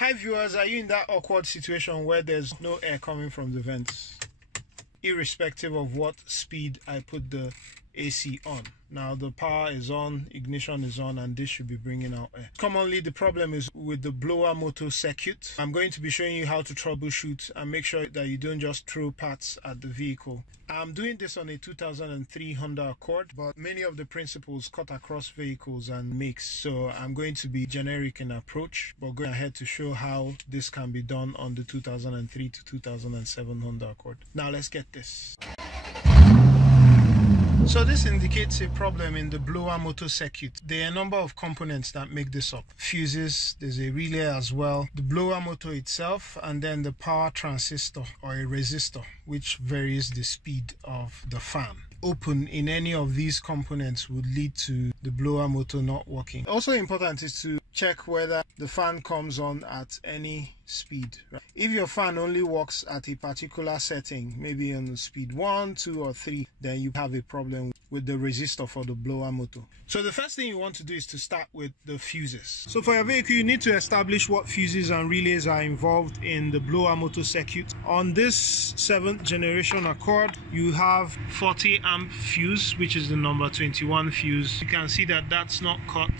Hi viewers, are you in that awkward situation where there's no air coming from the vents, irrespective of what speed I put the AC on? Now the power is on, ignition is on, and this should be bringing out air. Commonly the problem is with the blower motor circuit. I'm going to be showing you how to troubleshoot and make sure that you don't just throw parts at the vehicle. I'm doing this on a 2003 Honda Accord, but many of the principles cut across vehicles and makes, so I'm going to be generic in approach, but going ahead to show how this can be done on the 2003 to 2007 Honda Accord. Now let's get this. So this indicates a problem in the blower motor circuit. There are a number of components that make this up. Fuses, there's a relay as well, the blower motor itself, and then the power transistor or a resistor, which varies the speed of the fan. Open in any of these components would lead to the blower motor not working. Also important is to check whether the fan comes on at any speed. Right? If your fan only works at a particular setting, maybe on speed 1, 2 or 3, then you have a problem with the resistor for the blower motor. So the first thing you want to do is to start with the fuses. So for your vehicle, you need to establish what fuses and relays are involved in the blower motor circuit. On this 7th generation Accord, you have 40 amp fuse, which is the number 21 fuse. You can see that that's not cut.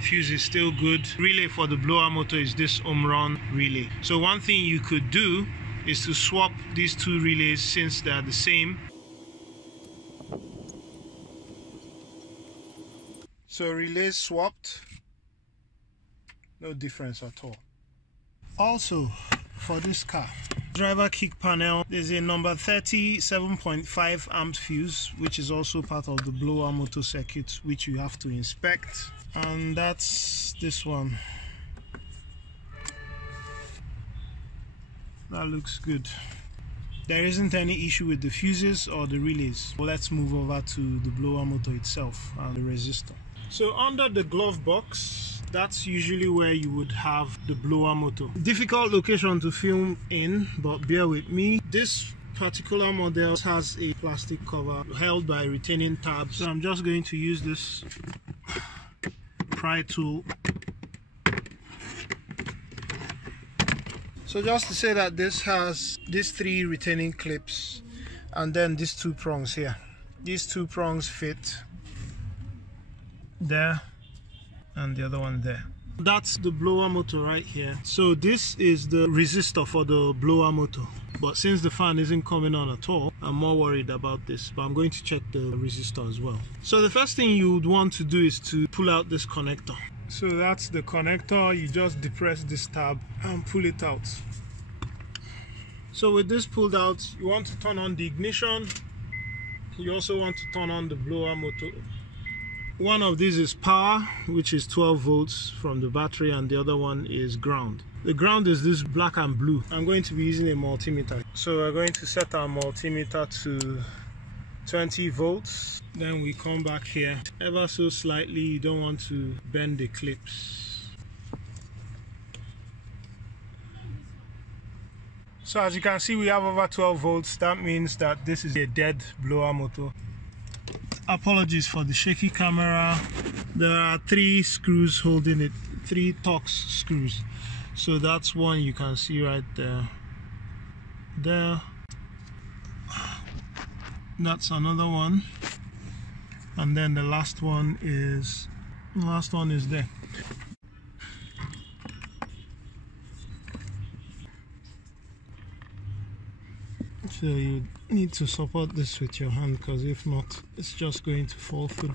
Fuse is still good. Relay for the blower motor is this Omron relay. So one thing you could do is to swap these two relays since they are the same. So relays swapped, no difference at all. Also for this car, driver kick panel, there's a number 30 7.5 amp fuse, which is also part of the blower motor circuit, which you have to inspect. And that's this one. That looks good. There isn't any issue with the fuses or the relays. Let's move over to the blower motor itself and the resistor. So under the glove box, that's usually where you would have the blower motor. Difficult location to film in, but bear with me. This particular model has a plastic cover held by retaining tabs. So I'm just going to use this pry tool. So just to say that this has these 3 retaining clips and then these 2 prongs here. These 2 prongs fit there and the other one there. That's the blower motor right here. So this is the resistor for the blower motor, but since the fan isn't coming on at all, I'm more worried about this, but I'm going to check the resistor as well. So the first thing you would want to do is to pull out this connector. So that's the connector. You just depress this tab and pull it out. So with this pulled out, you want to turn on the ignition. You also want to turn on the blower motor. One of these is power, which is 12 volts from the battery, and the other one is ground. The ground is this black and blue. I'm going to be using a multimeter. So we're going to set our multimeter to 20 volts. Then we come back here ever so slightly. You don't want to bend the clips. So as you can see, we have over 12 volts. That means that this is a dead blower motor. Apologies for the shaky camera. There are 3 screws holding it, 3 Torx screws. So that's one you can see right there. There. That's another one. And then the last one is there. So you need to support this with your hand, because if not, it's just going to fall through.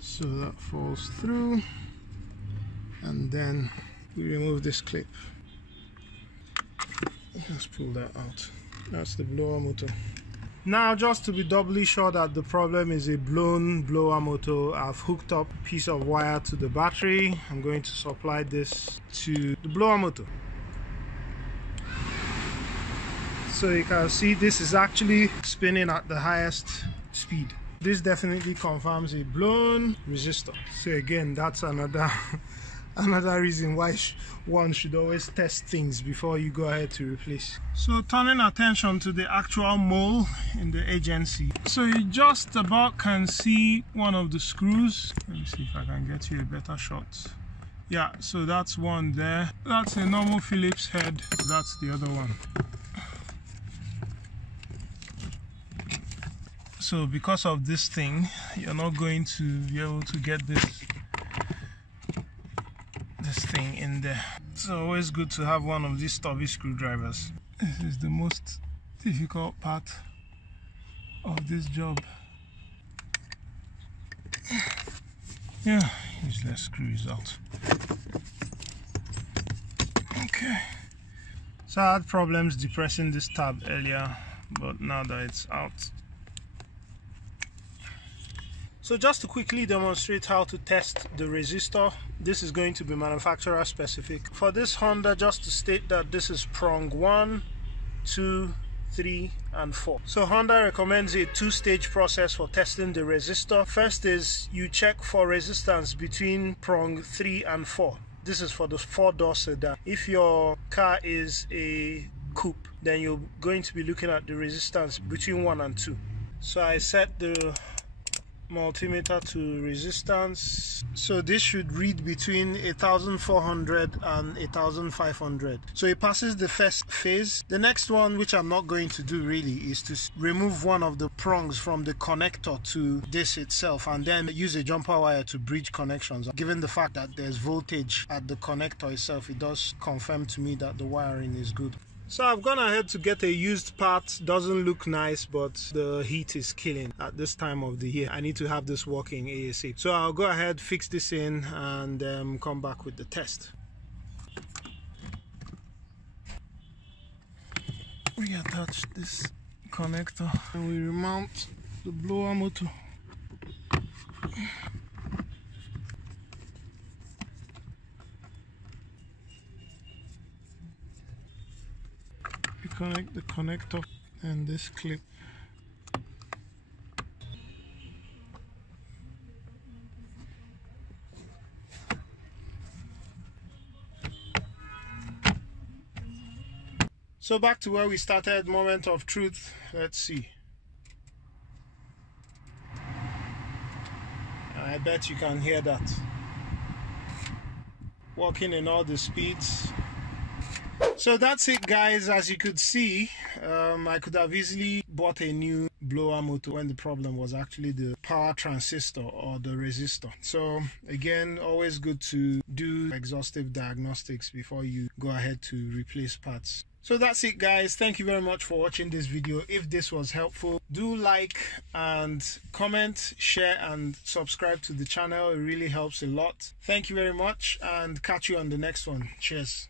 So that falls through, and then we remove this clip. Let's pull that out. That's the blower motor. Now, just to be doubly sure that the problem is a blown blower motor, I've hooked up a piece of wire to the battery. I'm going to supply this to the blower motor. So you can see this is actually spinning at the highest speed. This definitely confirms a blown resistor. So again, that's another another reason why one should always test things before you go ahead to replace. So turning attention to the actual mole in the agency, so you just about can see one of the screws. Let me see if I can get you a better shot. Yeah, so that's one there. That's a normal Phillips head. That's the other one. So because of this thing, you're not going to be able to get this thing in there. It's always good to have one of these stubby screwdrivers. This is the most difficult part of this job. Yeah, useless screws out. Okay. So I had problems depressing this tab earlier, but now that it's out. So just to quickly demonstrate how to test the resistor, this is going to be manufacturer specific. For this Honda, just to state that this is prong 1, 2, 3 and 4. So Honda recommends a two-stage process for testing the resistor. First is you check for resistance between prong 3 and 4. This is for the 4-door sedan. If your car is a coupe, then you're going to be looking at the resistance between 1 and 2. So I set the multimeter to resistance, so this should read between 1400 and 1500. So it passes the first phase. The next one, which I'm not going to do really, is to remove one of the prongs from the connector to this itself and then use a jumper wire to bridge connections. Given the fact that there's voltage at the connector itself, it does confirm to me that the wiring is good. So I've gone ahead to get a used part. Doesn't look nice, but the heat is killing at this time of the year. I need to have this working ASAP. So I'll go ahead, fix this in, and come back with the test. Reattach this connector and we remount the blower motor. Connect the connector and this clip. So back to where we started, moment of truth. Let's see. I bet you can hear that. Working in all the speeds. So that's it, guys. As you could see, I could have easily bought a new blower motor when the problem was actually the power transistor or the resistor. So again, always good to do exhaustive diagnostics before you go ahead to replace parts. So that's it, guys. Thank you very much for watching this video. If this was helpful, do like and comment, share and subscribe to the channel. It really helps a lot. Thank you very much and catch you on the next one. Cheers.